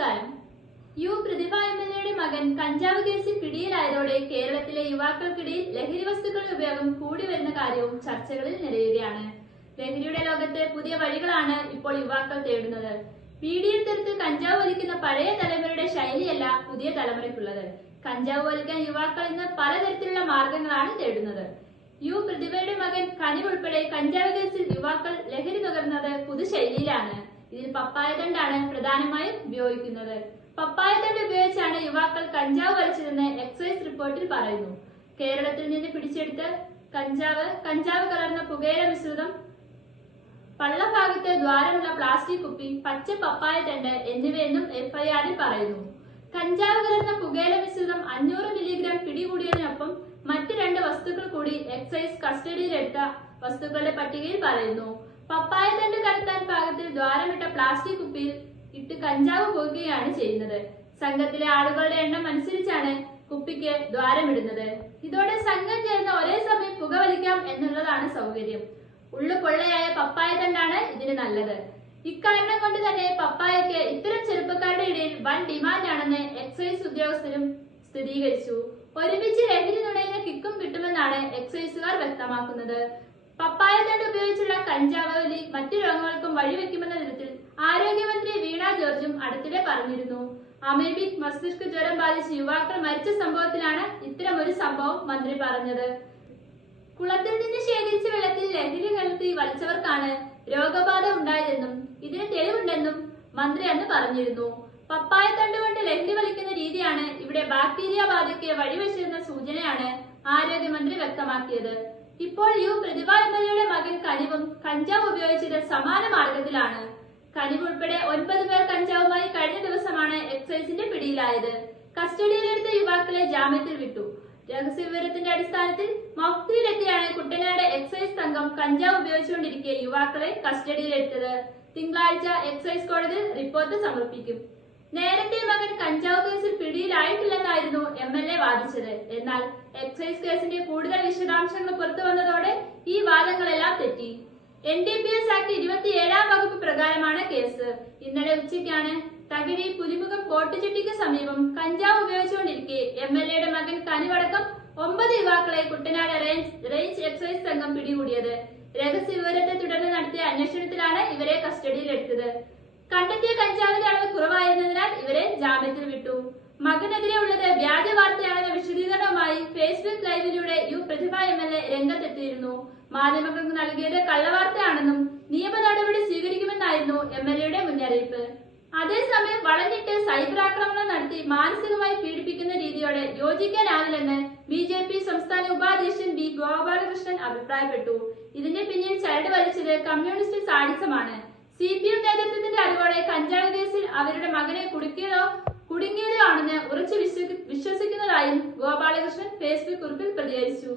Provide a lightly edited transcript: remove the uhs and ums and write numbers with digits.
നമസ്കാരം. പ്രതിഭ എംഎൽഎയുടെ മകൻ കഞ്ചാവ് കേസിൽ പിടിയിലായതോടെ കേരളത്തിലെ യുവാക്കൾക്കിടയിൽ ലഹരി വസ്തുക്കളുടെ ഉപയോഗം കൂടി വരുന്ന കാര്യവും ചർച്ചകളിൽ നിറയുകയാണ്. ലഹരിയുടെ ലോകത്തെ പുതിയ വഴികളാണ് ഇപ്പോൾ യുവാക്കൾ തേടുന്നത്. ബീഡിയിൽ തെറുത്ത് കഞ്ചാവ് വലിക്കുന്ന പഴയ തലമുറയുടെ ശൈലിയല്ല പുതിയ തലമുറയ്ക്കുള്ളത്. കഞ്ചാവ് വലിക്കാൻ യുവാക്കൾ ഇന്ന് പലതരത്തിലുള്ള മാർഗങ്ങളാണ് തേടുന്നത്. പ്രതിഭയുടെ മകൻ കനിവ് ഉൾപ്പെടെ കഞ്ചാവ് കേസിൽ യുവാക്കൾ ലഹരി നുകർന്നത് പുതുശൈലിയിലാണ്. ഇതിൽ പപ്പായത്തണ്ടാണ് പ്രധാനമായും ഉപയോഗിക്കുന്നത്. പപ്പായത്തണ്ട് ഉപയോഗിച്ചാണ് യുവാക്കൾ കഞ്ചാവ് വലിച്ചതെന്ന് എക്സൈസ് റിപ്പോർട്ടിൽ പറയുന്നു. കേരളത്തിൽ നിന്ന് പിടിച്ചെടുത്ത് കഞ്ചാവ് കലർന്ന പുകയില മിശ്രിതം, പള്ളഭാഗത്ത് ദ്വാരമുള്ള പ്ലാസ്റ്റിക് കുപ്പി, പച്ച പപ്പായത്തണ്ട് എന്നിവയെന്നും എഫ്ഐആറിൽ പറയുന്നു. കഞ്ചാവ് കലർന്ന പുകയില മിശ്രിതം 500 മില്ലിഗ്രാം പിടികൂടിയതിനൊപ്പം മറ്റ് 2 വസ്തുക്കൾ കൂടി എക്സൈസ് കസ്റ്റഡിയിലെടുത്ത വസ്തുക്കളുടെ പട്ടികയിൽ പറയുന്നു. പപ്പായത്തണ്ട് കടത്താൻ പാകത്തിൽ ദ്വാരമിട്ട പ്ലാസ്റ്റിക് കുപ്പിയിൽ ഇട്ട് കഞ്ചാവ് പോകുകയാണ് ചെയ്യുന്നത്. സംഘത്തിലെ ആളുകളുടെ എണ്ണം അനുസരിച്ചാണ് കുപ്പിക്ക് ദ്വാരമിടുന്നത്. ഇതോടെ സംഘം ചേർന്ന് ഒരേ സമയം പുക വലിക്കാം എന്നുള്ളതാണ് സൗകര്യം. ഉള്ളു പൊള്ളയായ പപ്പായത്തണ്ടാണ് ഇതിന് നല്ലത്. ഇക്കാരണം കൊണ്ട് തന്നെ പപ്പായയ്ക്ക് ഇത്തരം ചെറുപ്പക്കാരുടെ ഇടയിൽ വൻ ഡിമാൻഡാണെന്ന് എക്സൈസ് ഉദ്യോഗസ്ഥരും സ്ഥിരീകരിച്ചു. ഒരുമിച്ച് ലഹരി നുണയുന്ന കിക്കും കിട്ടുമെന്നാണ് എക്സൈസുകാർ വ്യക്തമാക്കുന്നത്. പപ്പായത്തണ്ട് ഉപയോഗിച്ചുള്ള കഞ്ചാവ് വലി മറ്റു രോഗങ്ങൾക്കും വഴിവെക്കുമെന്ന തരത്തിൽ ആരോഗ്യമന്ത്രി വീണ ജോർജും അടുത്തിടെ പറഞ്ഞിരുന്നു. അമീബിക് മസ്തിഷ്ക ജ്വരം ബാധിച്ച് യുവാക്കൾ മരിച്ച സംഭവത്തിലാണ് ഇത്തരമൊരു സംഭവം മന്ത്രി പറഞ്ഞത്. കുളത്തിൽ നിന്ന് ശേഖരിച്ച വെള്ളത്തിൽ ലഹരി കലർത്തി വലിച്ചവർക്കാണ് രോഗബാധ ഉണ്ടായതെന്നും ഇതിന് തെളിവുണ്ടെന്നും മന്ത്രി അന്ന് പറഞ്ഞിരുന്നു. പപ്പായത്തണ്ട് കൊണ്ട് ലഹരി വലിക്കുന്ന രീതിയാണ് ഇവിടെ ബാക്ടീരിയ ബാധയ്ക്ക് വഴിവെച്ചതെന്ന സൂചനയാണ് ആരോഗ്യമന്ത്രി വ്യക്തമാക്കിയത്. ഇപ്പോൾ പ്രതിഭ എംഎൽഎയുടെ മകൻ കനിവും കഞ്ചാവ് ഉപയോഗിച്ചത് സമാന മാർഗത്തിലാണ്. കനിവ് ഉൾപ്പെടെ 9 പേർ കഞ്ചാവുമായി കഴിഞ്ഞ ദിവസമാണ് എക്സൈസിന്റെ പിടിയിലായത്. കസ്റ്റഡിയിലെടുത്ത യുവാക്കളെ ജാമ്യത്തിൽ വിട്ടു. രഹസ്യവിവരത്തിന്റെ അടിസ്ഥാനത്തിൽ മഫ്തിയിലെത്തിയാണ് കുട്ടനാട് എക്സൈസ് സംഘം കഞ്ചാവ് ഉപയോഗിച്ചുകൊണ്ടിരിക്കെ യുവാക്കളെ കസ്റ്റഡിയിലെടുത്തത്. തിങ്കളാഴ്ച എക്സൈസ് കോടതിയിൽ റിപ്പോർട്ട് സമർപ്പിക്കും. നേരത്തെ മകൻ കഞ്ചാവ് കേസിൽ പിടിയിലായിട്ടില്ലെന്നായിരുന്നു എംഎൽഎ വാദിച്ചത്. എന്നാൽ എക്സൈസ് കേസിന്റെ കൂടുതൽ വിശദാംശങ്ങൾ പുറത്തു വന്നതോടെ ഈ വാദങ്ങളെല്ലാം തെറ്റി. NDPS ആക്ട് 27-ാം വകുപ്പ് പ്രകാരമാണ് കേസ്. ഇന്നലെ ഉച്ചയ്ക്കാണ് തകഴി പുലിമുഖം കോട്ടുചെട്ടിക്ക് സമീപം കഞ്ചാവ് ഉപയോഗിച്ചുകൊണ്ടിരിക്കെ എംഎൽഎയുടെ മകൻ കനിവടക്കം 9 യുവാക്കളെ കുട്ടനാട് റേഞ്ച് എക്സൈസ് സംഘം പിടികൂടിയത്. രഹസ്യ വിവരത്തെ തുടർന്ന് നടത്തിയ അന്വേഷണത്തിലാണ് ഇവരെ കസ്റ്റഡിയിലെടുത്തത്. കണ്ടെത്തിയ കഞ്ചാവിന്റെ അളവ് കുറവായിരുന്നതിനാൽ ഇവരെ ജാമ്യത്തിൽ വിട്ടു. മകനെതിരെ ഉള്ളത് വ്യാജ വാർത്തയാണെന്ന വിശദീകരണവുമായി ഫേസ്ബുക്ക് ലൈവിലൂടെ പ്രതിഭ എംഎൽഎ രംഗത്തെത്തിയിരുന്നു. മാധ്യമങ്ങൾക്ക് നൽകിയത് കള്ളവാർത്തയാണെന്നും നിയമ നടപടി സ്വീകരിക്കുമെന്നായിരുന്നു എംഎൽഎയുടെ മുന്നറിയിപ്പ്. അതേസമയം വളഞ്ഞിട്ട് സൈബർ ആക്രമണം നടത്തി മാനസികമായി പീഡിപ്പിക്കുന്ന രീതിയോടെ യോജിക്കാനാവില്ലെന്ന് BJP സംസ്ഥാന ഉപാധ്യക്ഷൻ B. ഗോപാലകൃഷ്ണൻ അഭിപ്രായപ്പെട്ടു. ഇതിന്റെ പിന്നിൽ ചരട് വലിച്ചത് കമ്മ്യൂണിസ്റ്റ് സാഡിസമാണ്. CPM നേതൃത്വത്തിന്റെ അറിവോടെ കഞ്ചാവ് കേസിൽ അവരുടെ മകനെ കുടുങ്ങിയതോ ആണെന്ന് ഉറച്ചു വിശ്വസിക്കുന്നതായും ഗോപാലകൃഷ്ണൻ ഫേസ്ബുക്ക് കുറിപ്പിൽ പ്രതികരിച്ചു.